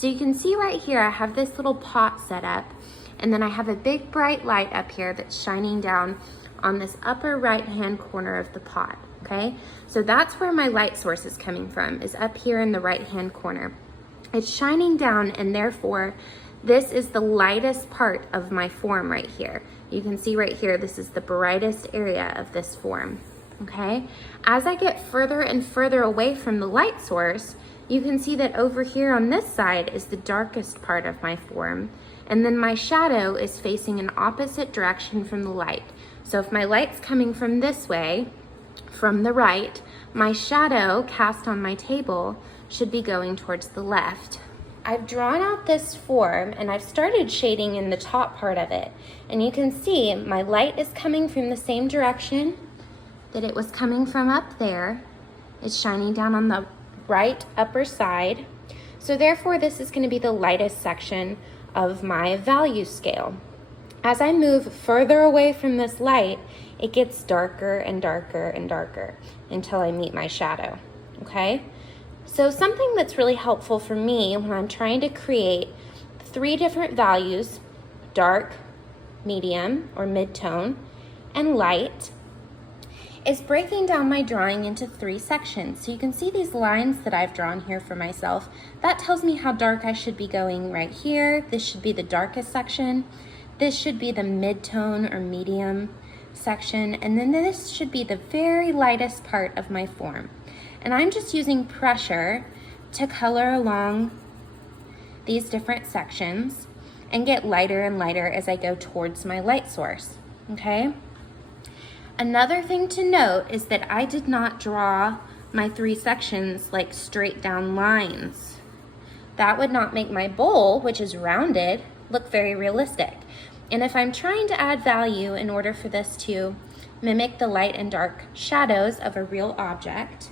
So you can see right here, I have this little pot set up, and then I have a big bright light up here that's shining down on this upper right-hand corner of the pot, okay? So that's where my light source is coming from, is up here in the right-hand corner. It's shining down, and therefore, this is the lightest part of my form right here. You can see right here, this is the brightest area of this form, okay? As I get further and further away from the light source, you can see that over here on this side is the darkest part of my form, and then my shadow is facing an opposite direction from the light. So if my light's coming from this way, from the right, my shadow cast on my table should be going towards the left. I've drawn out this form and I've started shading in the top part of it. And you can see my light is coming from the same direction that it was coming from up there. It's shining down on the right upper side. So therefore, this is going to be the lightest section of my value scale. As I move further away from this light, it gets darker and darker and darker until I meet my shadow, okay? So something that's really helpful for me when I'm trying to create 3 different values, dark, medium or mid-tone, and light, is breaking down my drawing into 3 sections. So you can see these lines that I've drawn here for myself. That tells me how dark I should be going right here. This should be the darkest section. This should be the mid-tone or medium section. And then this should be the very lightest part of my form. And I'm just using pressure to color along these different sections and get lighter and lighter as I go towards my light source, okay? Another thing to note is that I did not draw my 3 sections like straight down lines. That would not make my bowl, which is rounded, look very realistic. And if I'm trying to add value in order for this to mimic the light and dark shadows of a real object,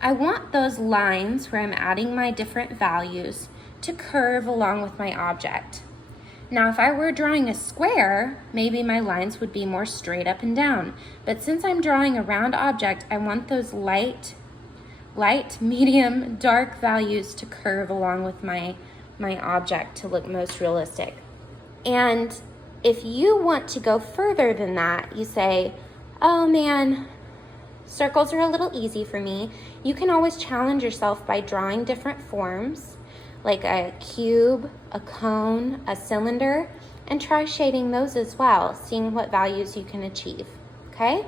I want those lines where I'm adding my different values to curve along with my object. Now, if I were drawing a square, maybe my lines would be more straight up and down. But since I'm drawing a round object, I want those light, medium, dark values to curve along with my object to look most realistic. And if you want to go further than that, you say, oh man, circles are a little easy for me. You can always challenge yourself by drawing different forms, like a cube, a cone, a cylinder, and try shading those as well, seeing what values you can achieve, okay?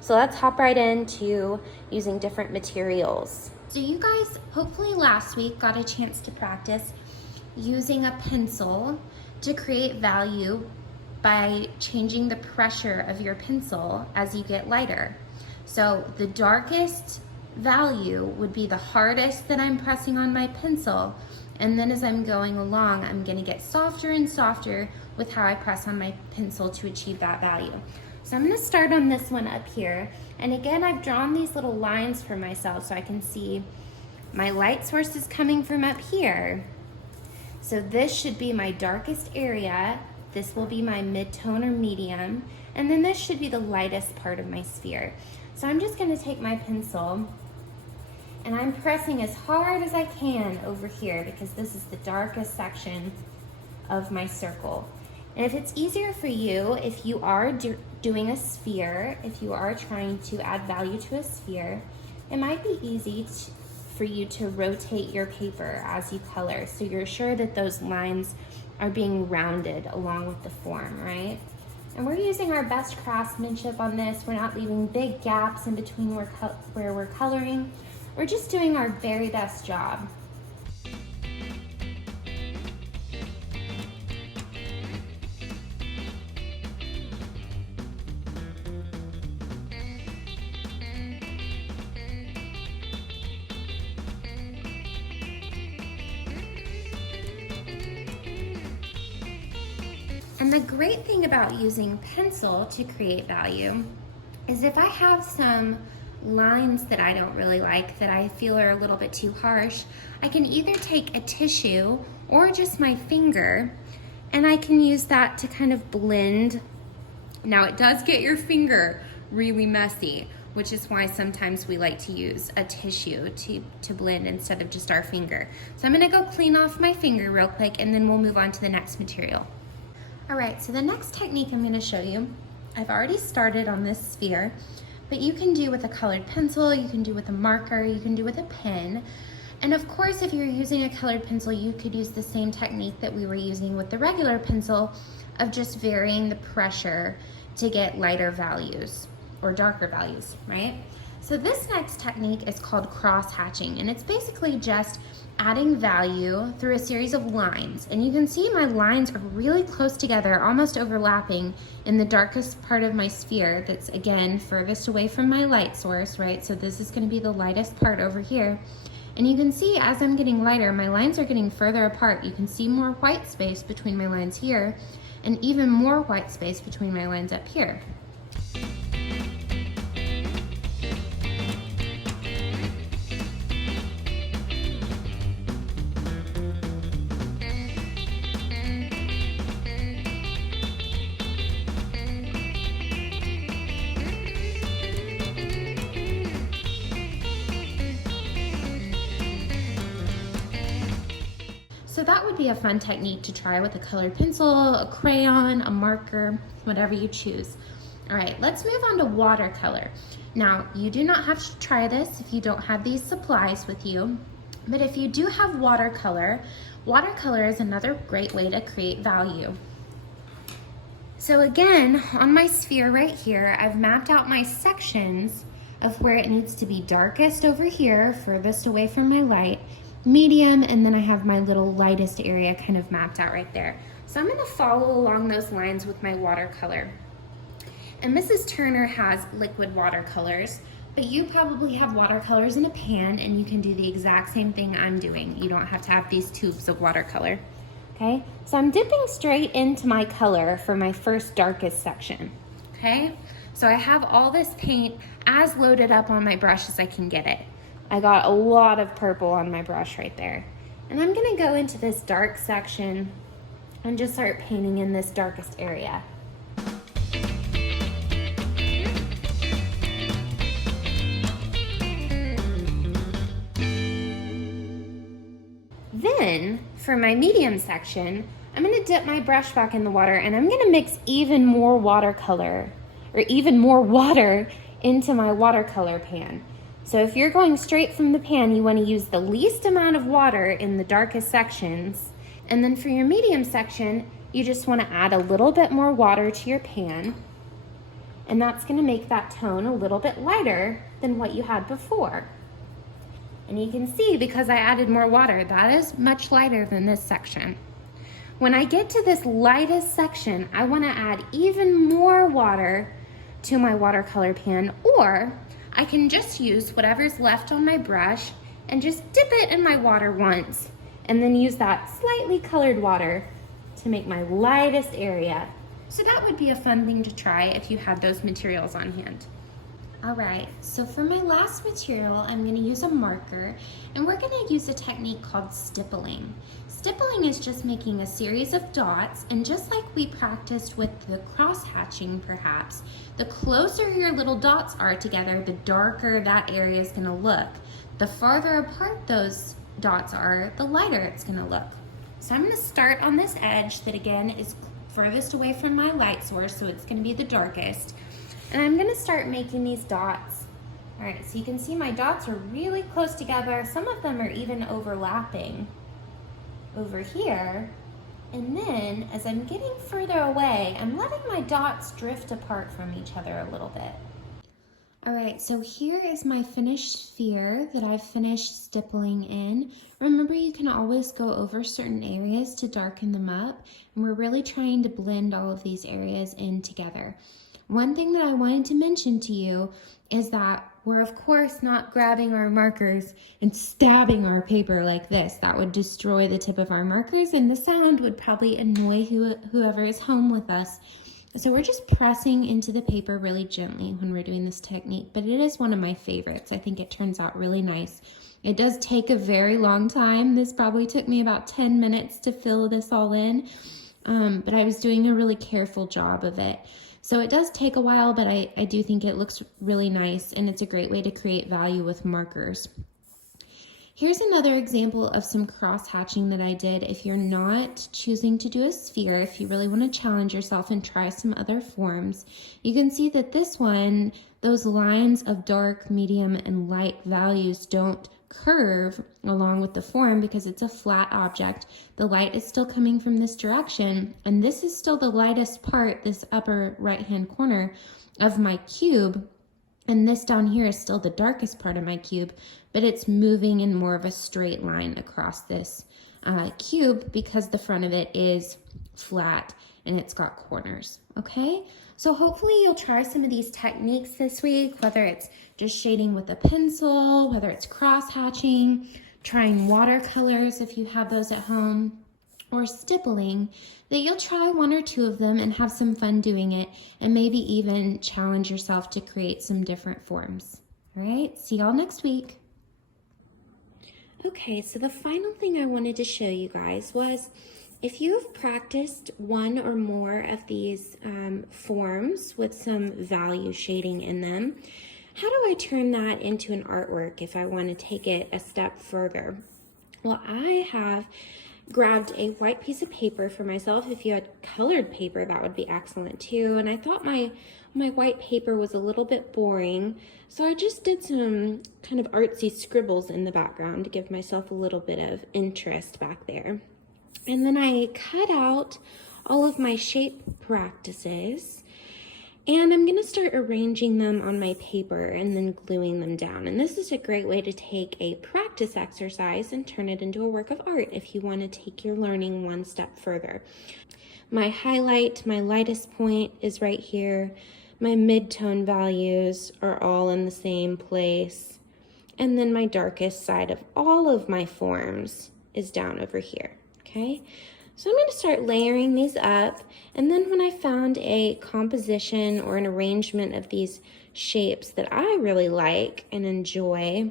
So let's hop right into using different materials. So you guys hopefully last week got a chance to practice using a pencil to create value by changing the pressure of your pencil as you get lighter. So the darkest value would be the hardest that I'm pressing on my pencil, and then as I'm going along, I'm going to get softer and softer with how I press on my pencil to achieve that value. So I'm going to start on this one up here, and again I've drawn these little lines for myself so I can see my light source is coming from up here. So this should be my darkest area, this will be my mid-tone or medium, and then this should be the lightest part of my sphere. So I'm just going to take my pencil and I'm pressing as hard as I can over here because this is the darkest section of my circle. And if it's easier for you, if you are doing a sphere, if you are trying to add value to a sphere, it might be easy for you to rotate your paper as you color so you're sure that those lines are being rounded along with the form, right? And we're using our best craftsmanship on this. We're not leaving big gaps in between where we're coloring. We're just doing our very best job. And the great thing about using pencil to create value is if I have some lines that I don't really like, that I feel are a little bit too harsh, I can either take a tissue or just my finger, and I can use that to kind of blend. Now it does get your finger really messy, which is why sometimes we like to use a tissue to blend instead of just our finger. So I'm gonna go clean off my finger real quick and then we'll move on to the next material. All right, so the next technique I'm gonna show you, I've already started on this sphere, but you can do with a colored pencil, you can do with a marker, you can do with a pen. And of course, if you're using a colored pencil, you could use the same technique that we were using with the regular pencil of just varying the pressure to get lighter values or darker values, right? So this next technique is called cross-hatching, and it's basically just adding value through a series of lines. And you can see my lines are really close together, almost overlapping in the darkest part of my sphere that's, again, furthest away from my light source, right? So this is gonna be the lightest part over here. And you can see as I'm getting lighter, my lines are getting further apart. You can see more white space between my lines here, and even more white space between my lines up here. So that would be a fun technique to try with a colored pencil, a crayon, a marker, whatever you choose. All right, let's move on to watercolor. Now, you do not have to try this if you don't have these supplies with you, but if you do have watercolor, watercolor is another great way to create value. So again, on my sphere right here, I've mapped out my sections of where it needs to be darkest over here, furthest away from my light, medium, and then I have my little lightest area kind of mapped out right there. So I'm gonna follow along those lines with my watercolor. And Mrs. Turner has liquid watercolors, but you probably have watercolors in a pan and you can do the exact same thing I'm doing. You don't have to have these tubes of watercolor, okay? So I'm dipping straight into my color for my first darkest section, okay? So I have all this paint as loaded up on my brush as I can get it. I got a lot of purple on my brush right there. And I'm gonna go into this dark section and just start painting in this darkest area. Then, for my medium section, I'm gonna dip my brush back in the water and I'm gonna mix even more watercolor, or even more water into my watercolor pan. So if you're going straight from the pan, you want to use the least amount of water in the darkest sections. And then for your medium section, you just want to add a little bit more water to your pan. And that's going to make that tone a little bit lighter than what you had before. And you can see, because I added more water, that is much lighter than this section. When I get to this lightest section, I want to add even more water to my watercolor pan, or I can just use whatever's left on my brush and just dip it in my water once and then use that slightly colored water to make my lightest area. So that would be a fun thing to try if you had those materials on hand. All right, so for my last material, I'm gonna use a marker and we're gonna use a technique called stippling. Stippling is just making a series of dots, and just like we practiced with the cross-hatching perhaps, the closer your little dots are together, the darker that area is gonna look. The farther apart those dots are, the lighter it's gonna look. So I'm gonna start on this edge that again is furthest away from my light source, so it's gonna be the darkest. And I'm gonna start making these dots. All right, so you can see my dots are really close together. Some of them are even overlapping over here. And then as I'm getting further away, I'm letting my dots drift apart from each other a little bit. All right, so here is my finished sphere that I've finished stippling in. Remember, you can always go over certain areas to darken them up, and we're really trying to blend all of these areas in together. One thing that I wanted to mention to you is that we're of course not grabbing our markers and stabbing our paper like this. That would destroy the tip of our markers and the sound would probably annoy whoever is home with us. So we're just pressing into the paper really gently when we're doing this technique, but it is one of my favorites. I think it turns out really nice. It does take a very long time. This probably took me about 10 minutes to fill this all in, but I was doing a really careful job of it. So it does take a while, but I do think it looks really nice, and it's a great way to create value with markers. Here's another example of some cross-hatching that I did. If you're not choosing to do a sphere, if you really want to challenge yourself and try some other forms, you can see that this one, those lines of dark, medium, and light values don't curve along with the form because it's a flat object. The light is still coming from this direction, and this is still the lightest part, this upper right-hand corner of my cube. And this down here is still the darkest part of my cube, but it's moving in more of a straight line across this cube because the front of it is flat and it's got corners, okay? So hopefully you'll try some of these techniques this week, whether it's just shading with a pencil, whether it's cross-hatching, trying watercolors if you have those at home, or stippling, that you'll try one or two of them and have some fun doing it, and maybe even challenge yourself to create some different forms. All right, see y'all next week. Okay, so the final thing I wanted to show you guys was if you have practiced one or more of these forms with some value shading in them, how do I turn that into an artwork if I want to take it a step further? Well, I have grabbed a white piece of paper for myself. If you had colored paper, that would be excellent too. And I thought my white paper was a little bit boring, so I just did some kind of artsy scribbles in the background to give myself a little bit of interest back there. And then I cut out all of my shape practices, and I'm going to start arranging them on my paper and then gluing them down. And this is a great way to take a practice exercise and turn it into a work of art if you want to take your learning one step further. My highlight, my lightest point is right here. My mid-tone values are all in the same place. And then my darkest side of all of my forms is down over here, okay? So I'm going to start layering these up, and then when I found a composition or an arrangement of these shapes that I really like and enjoy,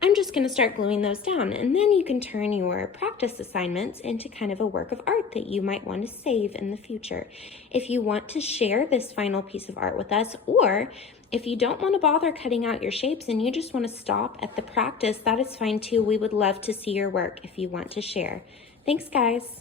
I'm just going to start gluing those down, and then you can turn your practice assignments into kind of a work of art that you might want to save in the future. If you want to share this final piece of art with us, or if you don't want to bother cutting out your shapes and you just want to stop at the practice, that is fine too. We would love to see your work if you want to share. Thanks, guys.